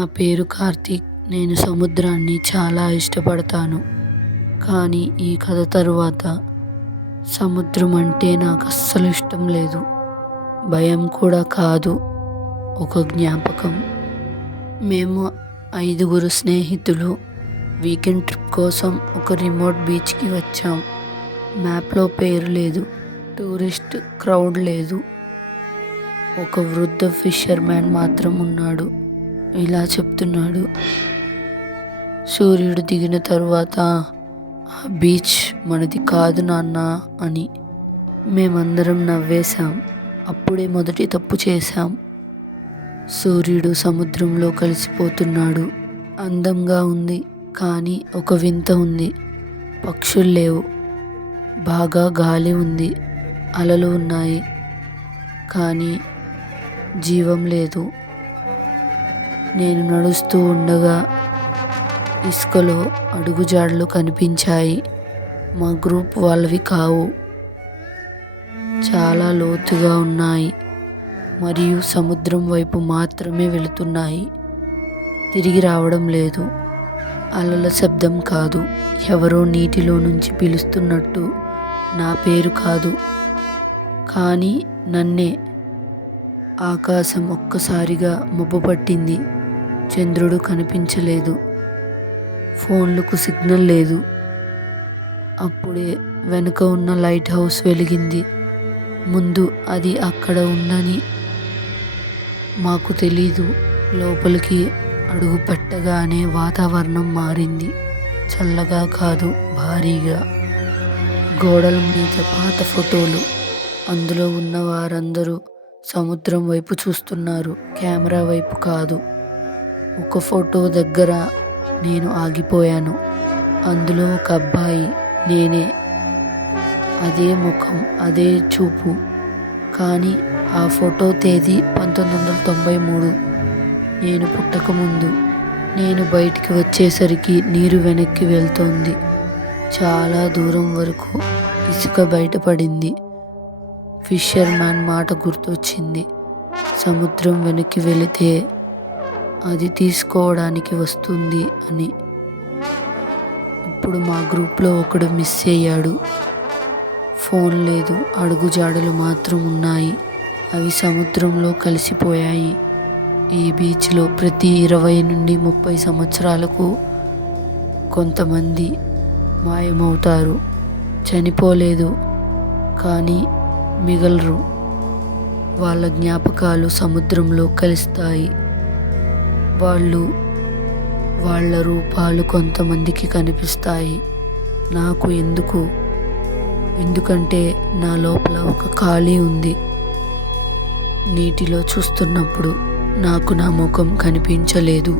నా పేరు కార్తీక్. నేను సముద్రాన్ని చాలా ఇష్టపడతాను. కానీ ఈ కథ తరువాత సముద్రం అంటే నాకు అస్సలు ఇష్టం లేదు. భయం కూడా కాదు, ఒక జ్ఞాపకం. మేము 5 స్నేహితులు వీకెండ్ ట్రిప్ కోసం ఒక రిమోట్ బీచ్కి వచ్చాం. మ్యాప్లో పేరు లేదు, టూరిస్ట్ క్రౌడ్ లేదు. ఒక వృద్ధ ఫిషర్మ్యాన్ మాత్రం ఉన్నాడు. ఇలా చెప్తున్నాడు: సూర్యుడు దిగిన తరువాత ఆ బీచ్ మనది కాదు నాన్న అని. మేమందరం నవ్వేశాం. అప్పుడే మొదటి తప్పు చేశాం. సూర్యుడు సముద్రంలో కలిసిపోతున్నాడు. అందంగా ఉంది, కానీ ఒక వింత ఉంది. పక్షులు లేవు, బాగా గాలి ఉంది, అలలు ఉన్నాయి, కానీ జీవం లేదు. నేను నడుస్తూ ఉండగా ఇసుకలో అడుగుజాడలు కనిపించాయి. మా గ్రూప్ వాళ్ళవి కావు, చాలా లోతుగా ఉన్నాయి మరియు సముద్రం వైపు మాత్రమే వెళుతున్నాయి, తిరిగి రావడం లేదు. అలల శబ్దం కాదు, ఎవరో నీటిలో నుంచి పిలుస్తున్నట్టు. నా పేరు కాదు, కానీ నన్నే. ఆకాశం ఒక్కసారిగా మబ్బుపట్టింది. చంద్రుడు కనిపించలేదు, ఫోన్లకు సిగ్నల్ లేదు. అప్పుడే వెనుక ఉన్న లైట్ హౌస్ వెలిగింది. ముందు అది అక్కడ ఉందని మాకు తెలీదు. లోపలికి అడుగు పెట్టగానే వాతావరణం మారింది. చల్లగా కాదు, భారీగా. గోడల మీద పాత ఫోటోలు. అందులో ఉన్న వారందరూ సముద్రం వైపు చూస్తున్నారు, కెమెరా వైపు కాదు. ఒక ఫోటో దగ్గర నేను ఆగిపోయాను. అందులో ఒక అబ్బాయి, నేనే. అదే ముఖం, అదే చూపు. కానీ ఆ ఫోటో తేదీ 1993, నేను పుట్టకముందు. నేను బయటికి వచ్చేసరికి నీరు వెనక్కి వెళ్తోంది. చాలా దూరం వరకు ఇసుక బయటపడింది. ఫిషర్మ్యాన్ మాట గుర్తొచ్చింది. సముద్రం వెనక్కి వెళితే అది తీసుకోవడానికి వస్తుంది అని. ఇప్పుడు మా గ్రూప్లో ఒకడు మిస్ అయ్యాడు. ఫోన్ లేదు, అడుగుజాడలు మాత్రం ఉన్నాయి. అవి సముద్రంలో కలిసిపోయాయి. ఈ బీచ్లో ప్రతి 20 నుండి 30 సంవత్సరాలకు కొంతమంది మాయమవుతారు. చనిపోలేదు, కానీ మిగలరు. వాళ్ళ జ్ఞాపకాలు సముద్రంలో కలుస్తాయి. వాళ్ళ రూపాలు కొంతమందికి కనిపిస్తాయి. నాకు ఎందుకంటే నా లోపల ఒక ఖాళీ ఉంది. నీటిలో చూస్తున్నప్పుడు నాకు నా ముఖం కనిపించలేదు.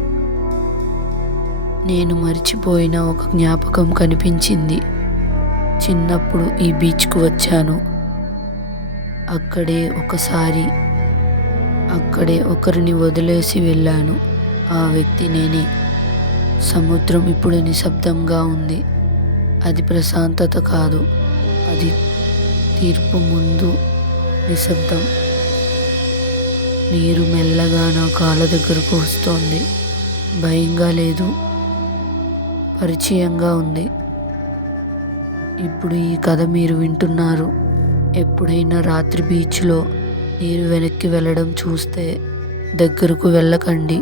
నేను మర్చిపోయిన ఒక జ్ఞాపకం కనిపించింది. చిన్నప్పుడు ఈ బీచ్కు వచ్చాను. అక్కడే ఒకరిని వదిలేసి వెళ్ళాను. ఆ వ్యక్తి నేనే. సముద్రం ఇప్పుడు నిశ్శబ్దంగా ఉంది. అది ప్రశాంతత కాదు, అది తీర్పు ముందు నిశ్శబ్దం. నీరు మెల్లగా నా కాళ్ళ దగ్గరకు వస్తోంది. భయంగా లేదు, పరిచయంగా ఉంది. ఇప్పుడు ఈ కథ మీరు వింటున్నారు. ఎప్పుడైనా రాత్రి బీచ్లో నీరు వెనక్కి వెళ్ళడం చూస్తే దగ్గరకు వెళ్ళకండి.